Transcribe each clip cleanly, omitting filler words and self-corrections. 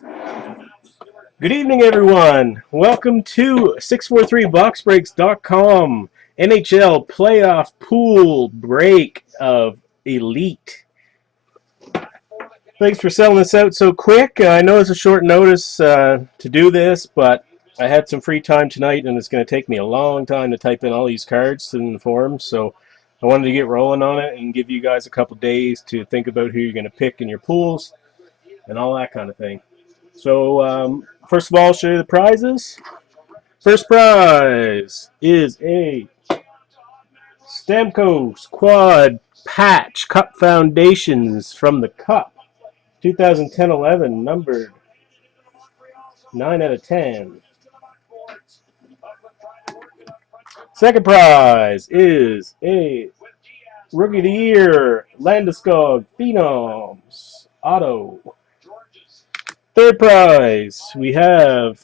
Good evening, everyone. Welcome to 643boxbreaks.com NHL playoff pool break of Elite. Thanks for selling this out so quick. I know it's a short notice to do this, but I had some free time tonight, and it's going to take me a long time to type in all these cards in the forums, so I wanted to get rolling on it and give you guys a couple days to think about who you're going to pick in your pools and all that kind of thing. So, first of all, I'll show you the prizes. First prize is a Stamkos Quad Patch Cup Foundations from the Cup. 2010-11, numbered 9 out of 10. Second prize is a Rookie of the Year Landeskog Phenoms Auto. Third prize, we have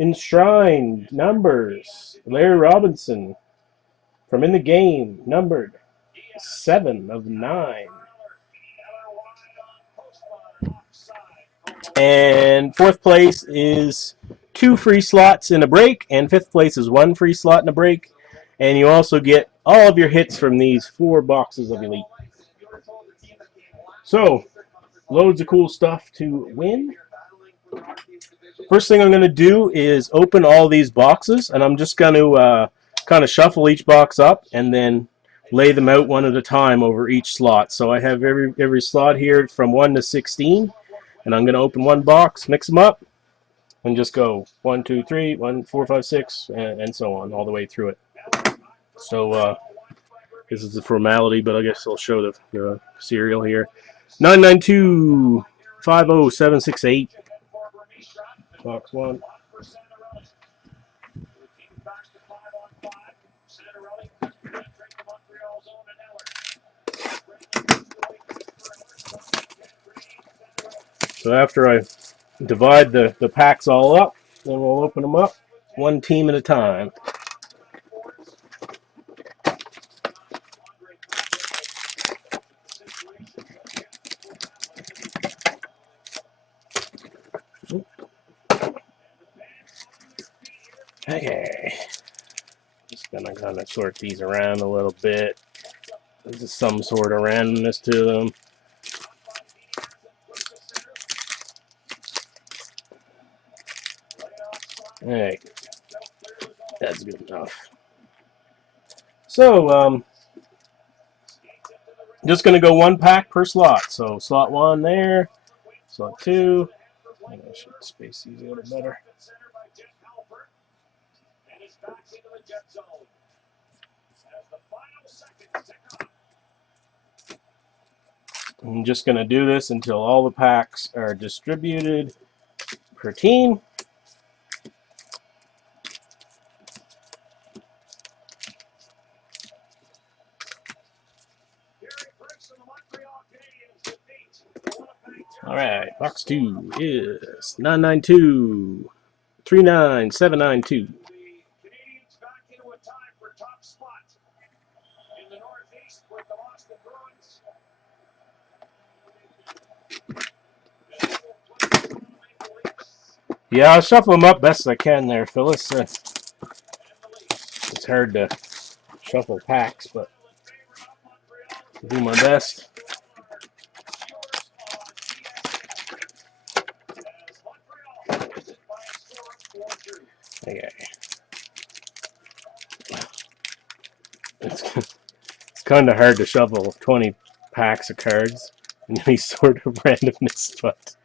Enshrined Numbers Larry Robinson from In the Game, numbered 7 of 9. And fourth place is 2 free slots in a break, and fifth place is 1 free slot in a break. And you also get all of your hits from these 4 boxes of Elite. So, loads of cool stuff to win. First thing I'm going to do is open all these boxes, and I'm just going to kind of shuffle each box up and then lay them out one at a time over each slot. So I have every slot here from 1 to 16, and I'm going to open one box, mix them up, and just go 1, 2, 3, 1, 4, 5, 6, and so on all the way through it. So this is a formality, but I guess I'll show the serial here. 992 50768. Box 1. So after I divide the packs all up, then we'll open them up one team at a time. Okay. Just gonna kind of sort these around a little bit. There's some sort of randomness to them. Alright. That's good enough. So, just going to go 1 pack per slot. So, slot 1 there, slot 2. I should space these a little better. I'm just going to do this until all the packs are distributed per team. Alright, box 2 is 992 39792. Yeah, I'll shuffle them up best I can there, Phyllis. It's hard to shuffle packs, but I'll do my best. Okay. It's kind of hard to shuffle 20 packs of cards in any sort of randomness, but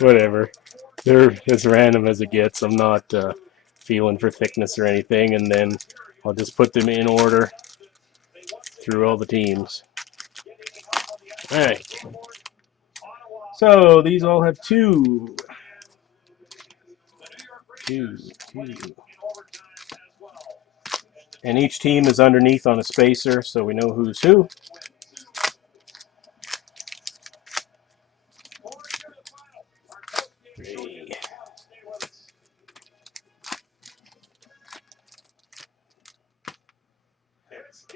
whatever. They're as random as it gets. I'm not feeling for thickness or anything, and then I'll just put them in order through all the teams. Alright. So these all have 2. 2. And each team is underneath on a spacer, so we know who's who.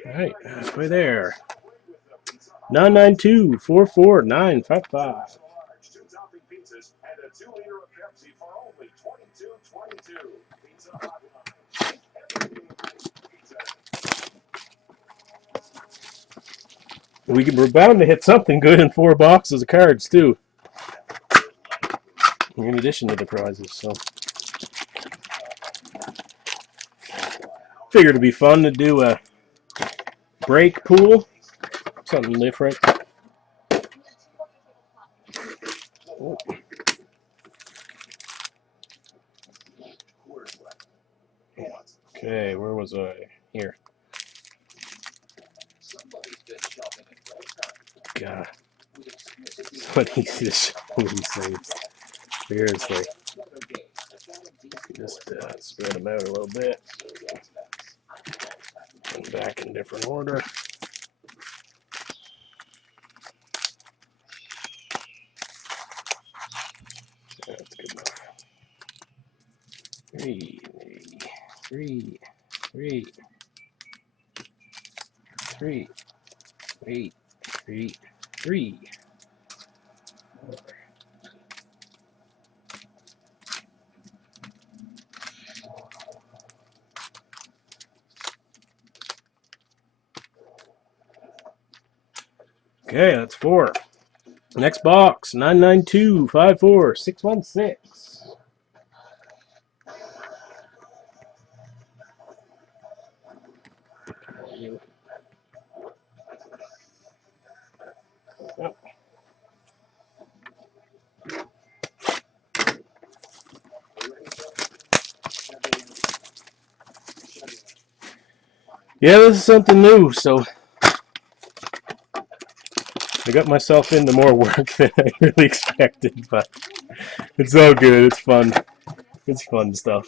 Alright, halfway there. 992 44955. We're bound to hit something good in 4 boxes of cards, too. In addition to the prizes, so. Figured it'd be fun to do a break pool. Something different. Okay, where was I? Here. God. It's not easy to show these things. Seriously. Just spread them out a little bit. And back in different order. That's good enough. Three, three, three, three, three, three, three. Okay, that's 4. Next box, 992-54616. Yeah, this is something new, so I got myself into more work than I really expected, but it's all good. It's fun. It's fun stuff.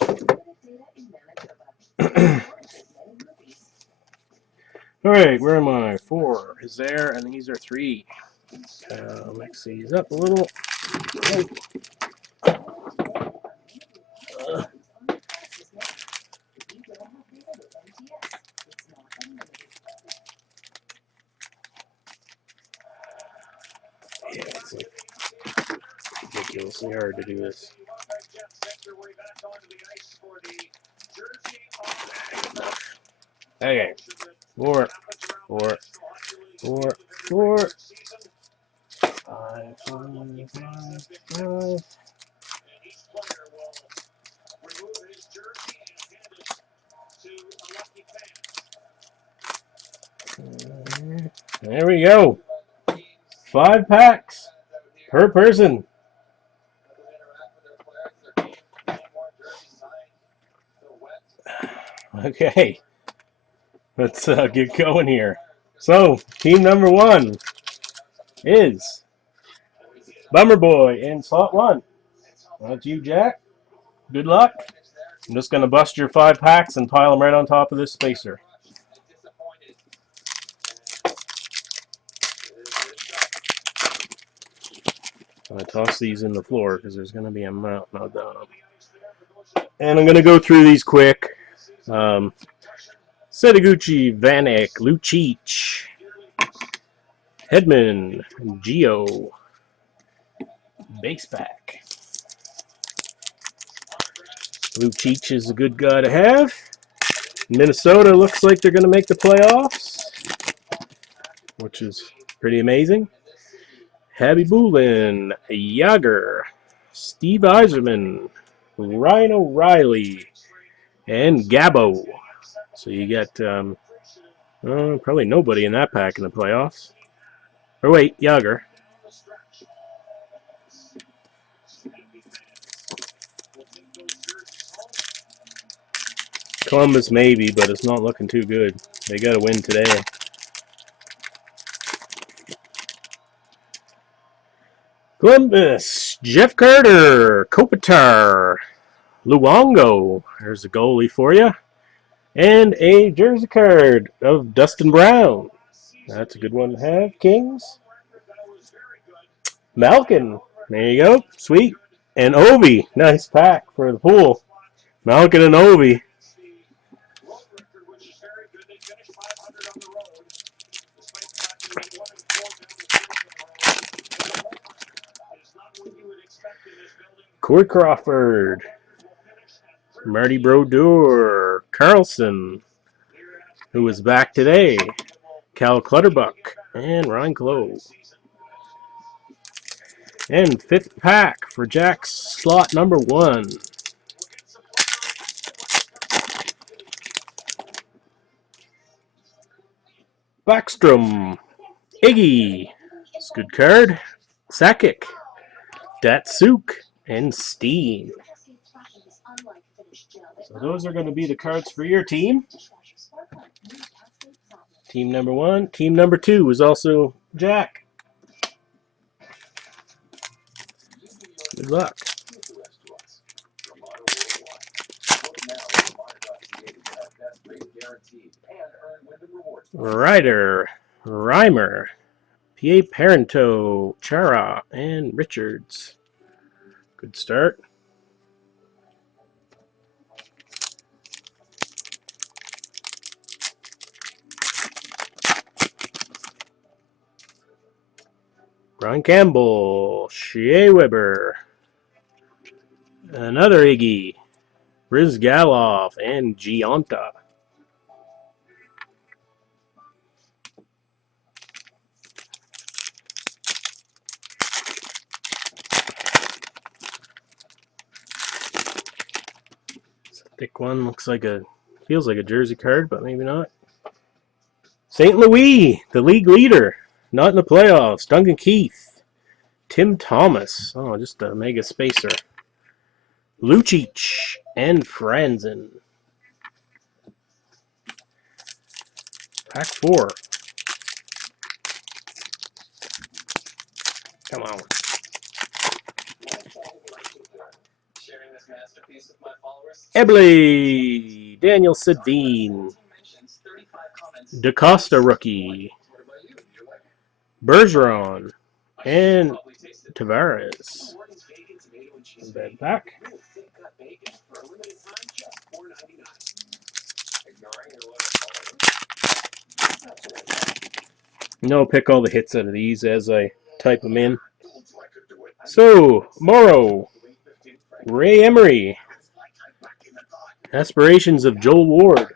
Alright, where am I? 4 is there, and these are 3. Mix these up a little. Yeah, it's like ridiculously hard to do this. Okay, 4, 4, 4, 4, 5, 5, 5. There we go. 5 packs per person. Okay, let's get going here. So, team number 1 is Bummer Boy in slot 1. That's you, Jack. Good luck. I'm just going to bust your 5 packs and pile them right on top of this spacer. I'm going to toss these in the floor because there's going to be a mountain of them. And I'm going to go through these quick. Setaguchi, Vanek, Lucic, Hedman, Geo, base pack. Lucic is a good guy to have. Minnesota looks like they're going to make the playoffs, which is pretty amazing. Habby Boolin, Yager, Steve Yzerman, Ryan O'Reilly, and Gabo. So you got probably nobody in that pack in the playoffs. Or wait, Yager. Columbus maybe, but it's not looking too good. They got to win today. Columbus, Jeff Carter, Kopitar, Luongo. There's a goalie for you. And a jersey card of Dustin Brown. That's a good one to have. Kings. Malkin. There you go. Sweet. And Ovi. Nice pack for the pool. Malkin and Ovi. Corey Crawford, Marty Brodeur, Carlson, who is back today, Cal Clutterbuck, and Ryan Clough. And fifth pack for Jack's slot number 1. Backstrom, Iggy, it's a good card. Sakic, Datsuk, and Steen. So those are going to be the cards for your team. Team number 1. Team number 2 is also Jack. Good luck. Ryder, Reimer, P.A. Parento, Chara, and Richards. Good start. Brian Campbell, Shea Weber, another Iggy, Brizgalov, and Giunta. Thick one, looks like feels like a jersey card, but maybe not. St. Louis, the league leader, not in the playoffs. Duncan Keith, Tim Thomas, oh, just a mega spacer. Lucic and Franzen. Pack 4. Come on. Ebley, Daniel Sedin, DaCosta rookie, Bergeron, and Tavares. Bad pack. No, pick all the hits out of these as I type them in. So, Morrow, Ray Emery, Aspirations of Joel Ward,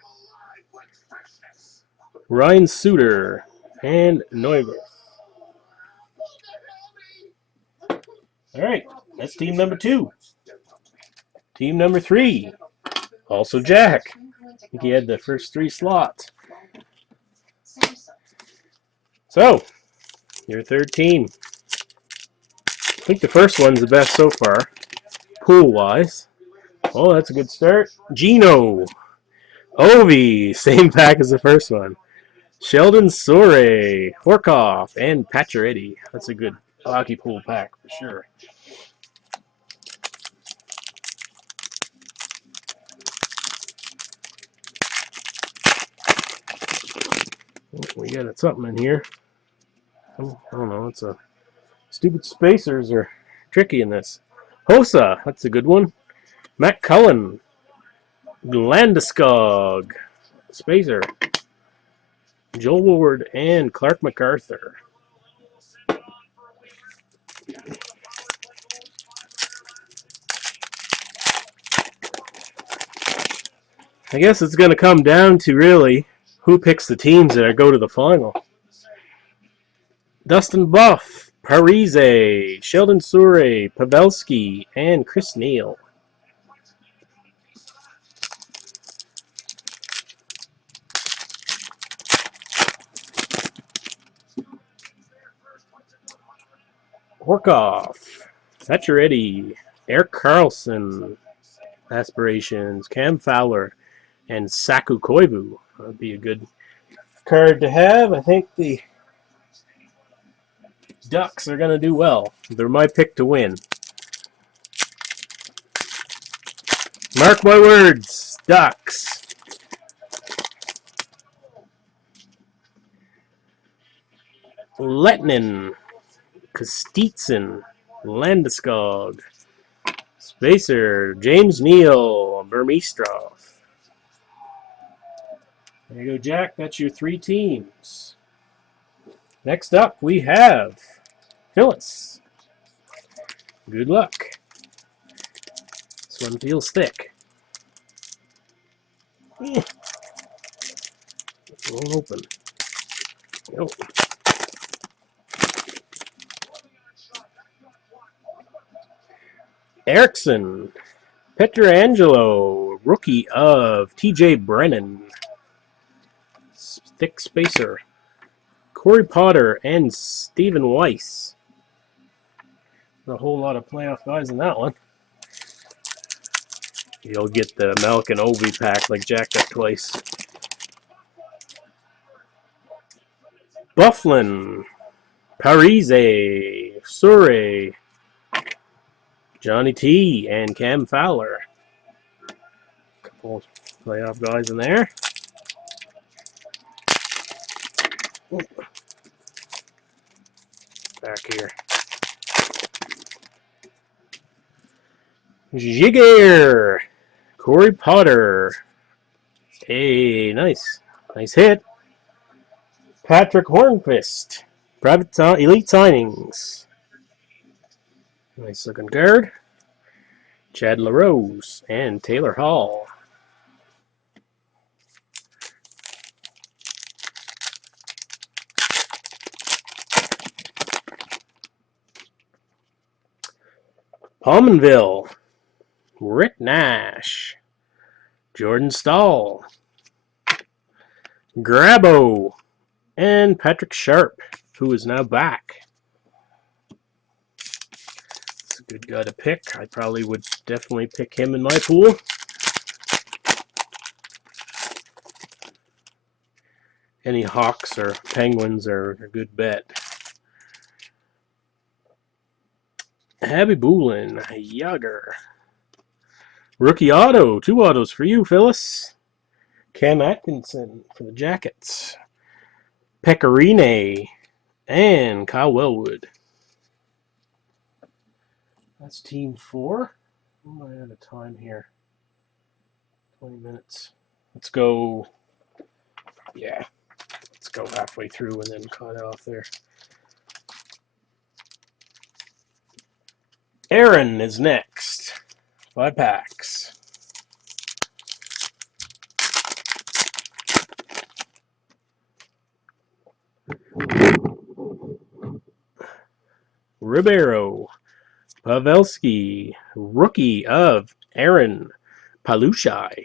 Ryan Suter, and Neuver. Alright, that's team number 2. Team number 3, also Jack. I think he had the first 3 slots. So, your third team. I think the first one's the best so far, pool-wise. Oh, that's a good start. Gino, Ovi, same pack as the first one. Sheldon Sore, Horkoff, and Pacioretty. That's a good hockey pool pack for sure. Oh, we got something in here. Oh, I don't know. It's a stupid spacers are tricky in this. Hossa, that's a good one. Matt Cullen, Landeskog, Spacer, Joel Ward, and Clark MacArthur. I guess it's going to come down to really who picks the teams that go to the final. Dustin Buff, Parise, Sheldon Sure, Pavelski, and Chris Neal. Horkoff, Pacioretty, Eric Carlson, Aspirations, Cam Fowler, and Saku Koivu. That would be a good card to have. I think the Ducks are going to do well. They're my pick to win. Mark my words, Ducks. Letnin, Kostitsin, Landeskog, Spacer, James Neal, Burmistrov. There you go, Jack. That's your 3 teams. Next up, we have Phyllis. Good luck. This one feels thick. It won't open. Nope. Erickson. Petrangelo, rookie of T.J. Brennan. Thick spacer. Corey Potter and Stephen Weiss. A whole lot of playoff guys in that one. You'll get the Malkin Ovi pack like Jack got twice. Bufflin, Parise, Surrey, Johnny T, and Cam Fowler. Couple playoff guys in there. Back here. Jigger, Corey Potter. Hey, nice. Nice hit. Patrick Hornquist. Private Elite Signings. Nice looking guard. Chad LaRose and Taylor Hall. Palmanville. Rick Nash. Jordan Stahl. Grabo. And Patrick Sharp, who is now back. It's a good guy to pick. I probably would definitely pick him in my pool. Any Hawks or Penguins are a good bet. Abby Boolin, Yager. Rookie auto, 2 autos for you, Phyllis. Cam Atkinson for the Jackets. Pecorine and Kyle Wellwood. That's team 4. Am I out of time here? 20 minutes. Let's go. Yeah. Let's go halfway through and then cut it off there. Aaron is next. 5 packs. Ribeiro. Pavelski. Rookie of Aaron Palushai.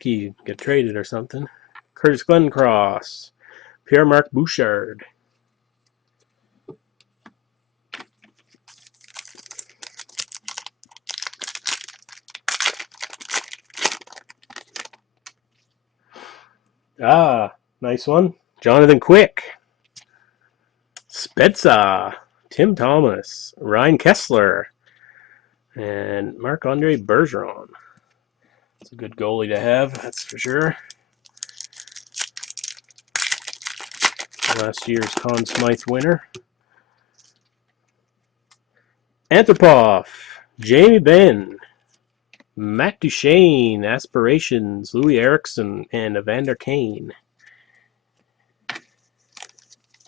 He get traded or something. Curtis Glencross. Pierre-Marc Bouchard. Ah, nice one. Jonathan Quick. Spezza. Tim Thomas. Ryan Kessler. And Marc-Andre Bergeron. It's a good goalie to have, that's for sure. Last year's Conn Smythe winner. Anthropov. Jamie Benn. Matt Duchene. Aspirations. Louis Erickson. And Evander Kane.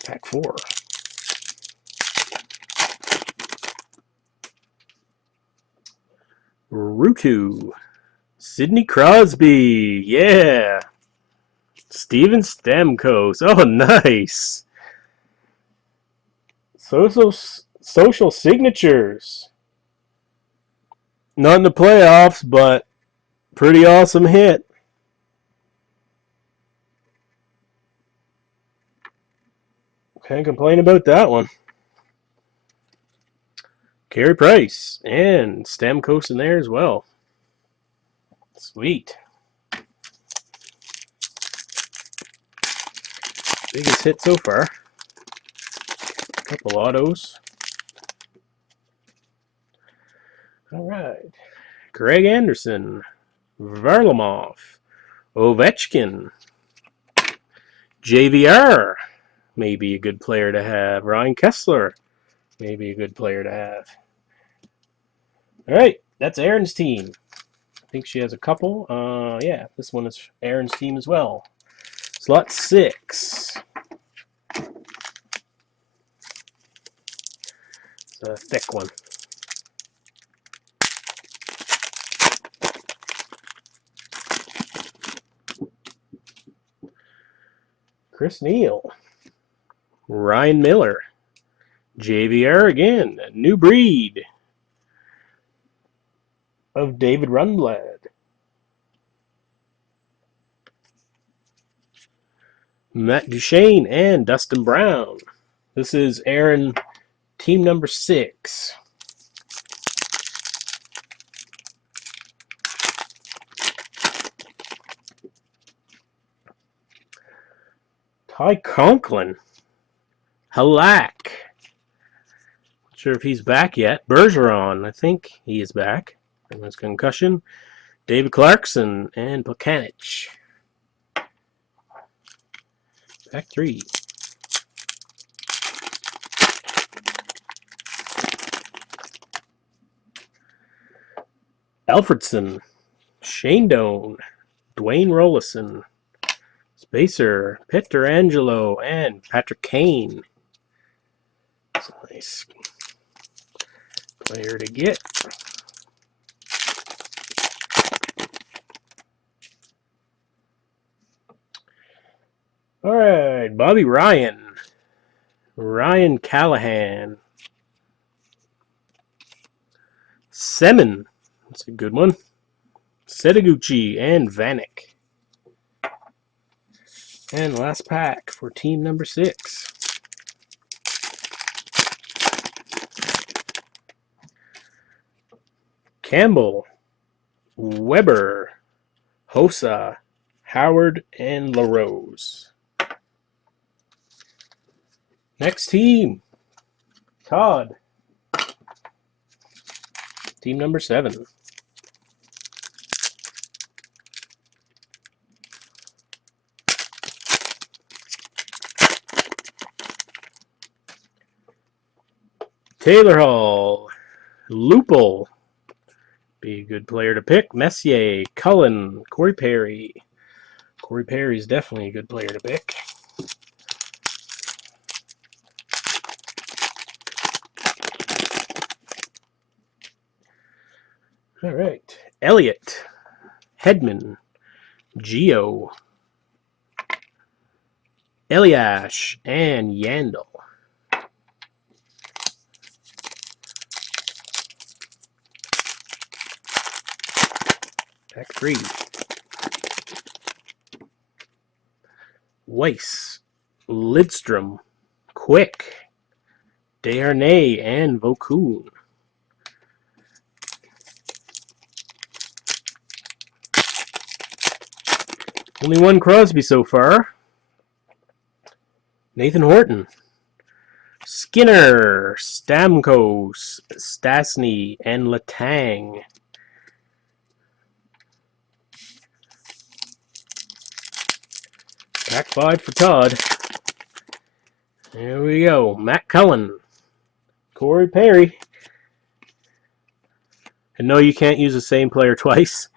Pack 4. Rutu. Sidney Crosby. Yeah. Steven Stamkos. Oh, nice. Social signatures. Not in the playoffs, but pretty awesome hit. Can't complain about that one. Carey Price and Stamkos in there as well. Sweet. Biggest hit so far. Couple autos. All right. Greg Anderson. Varlamov. Ovechkin. JVR. Maybe a good player to have. Ryan Kessler. Maybe a good player to have. All right. That's Aaron's team. I think she has a couple. Yeah, this one is Aaron's team as well. Slot 6. Just a thick one. Chris Neal. Ryan Miller. JVR again. A new breed of David Rundblad. Matt Duchene and Dustin Brown. This is Aaron, team number 6. Ty Conklin. Halak. Not sure if he's back yet. Bergeron, I think he is back from his concussion. David Clarkson and Plekanec. Pack 3. Alfredson. Shane Doan. Dwayne Rollison. Spacer. Pietrangelo and Patrick Kane. That's a nice player to get. All right, Bobby Ryan. Ryan Callahan. Semin. That's a good one. Setaguchi and Vanek. And last pack for team number 6. Campbell. Weber. Hossa. Howard and LaRose. Next team. Todd. Team number 7. Taylor Hall. Lupul. Be a good player to pick. Messier. Cullen. Corey Perry. Corey Perry is definitely a good player to pick. All right. Elliott. Hedman. Geo. Eliash and Yandel. Pack 3. Weiss. Lidstrom. Quick. Desharnais and Vokoun. Only one Crosby so far. Nathan Horton. Skinner. Stamkos. Stastny and Letang. Pack 5 for Todd. There we go. Matt Cullen. Corey Perry. And no, you can't use the same player twice.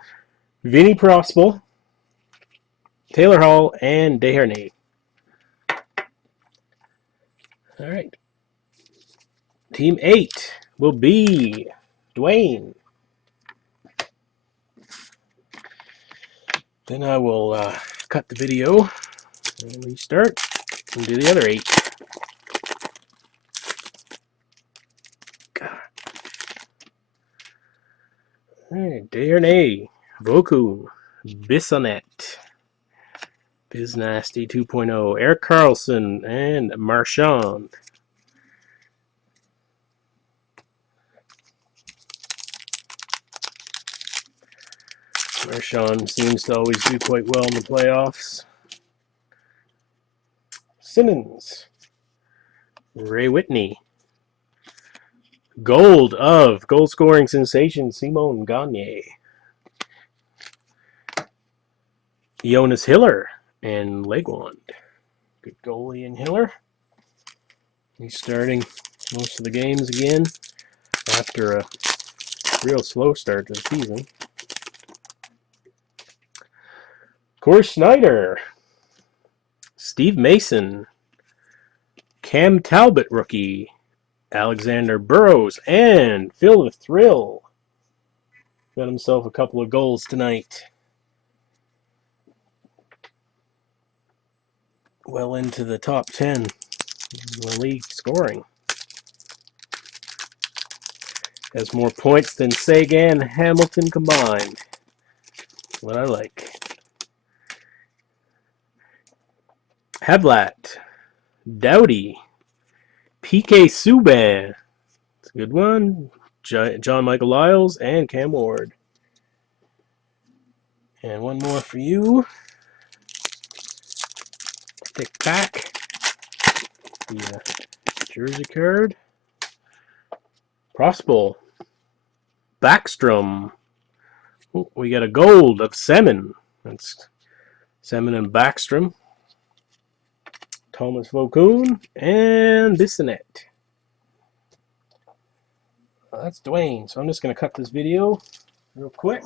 Vinny Prospal. Taylor Hall and Desharnais. All right. Team 8 will be Dwayne. Then I will cut the video and restart and do the other 8. God. All right. Desharnais, Vokoun, Bissonnette, Biznasty 2.0, Eric Carlson, and Marchand. Marchand seems to always do quite well in the playoffs. Simmons. Ray Whitney. Gold of goal scoring sensation Simon Gagne. Jonas Hiller and Legwand. Good goalie in Hiller. He's starting most of the games again after a real slow start to the season. Corey Schneider. Steve Mason. Cam Talbot rookie. Alexander Burrows and Phil the Thrill. Got himself a couple of goals tonight. Well into the top 10 in the league scoring. Has more points than Sagan and Hamilton combined. What I like. Havlat, Doughty, PK Subban. It's a good one. John Michael Lyles and Cam Ward. And one more for you. Thick pack. The jersey card. Prospel. Backstrom. Oh, we got a gold of Semin. That's Semin and Backstrom. Thomas Vokoun and Bissonnette. That's Dwayne. So I'm just going to cut this video real quick.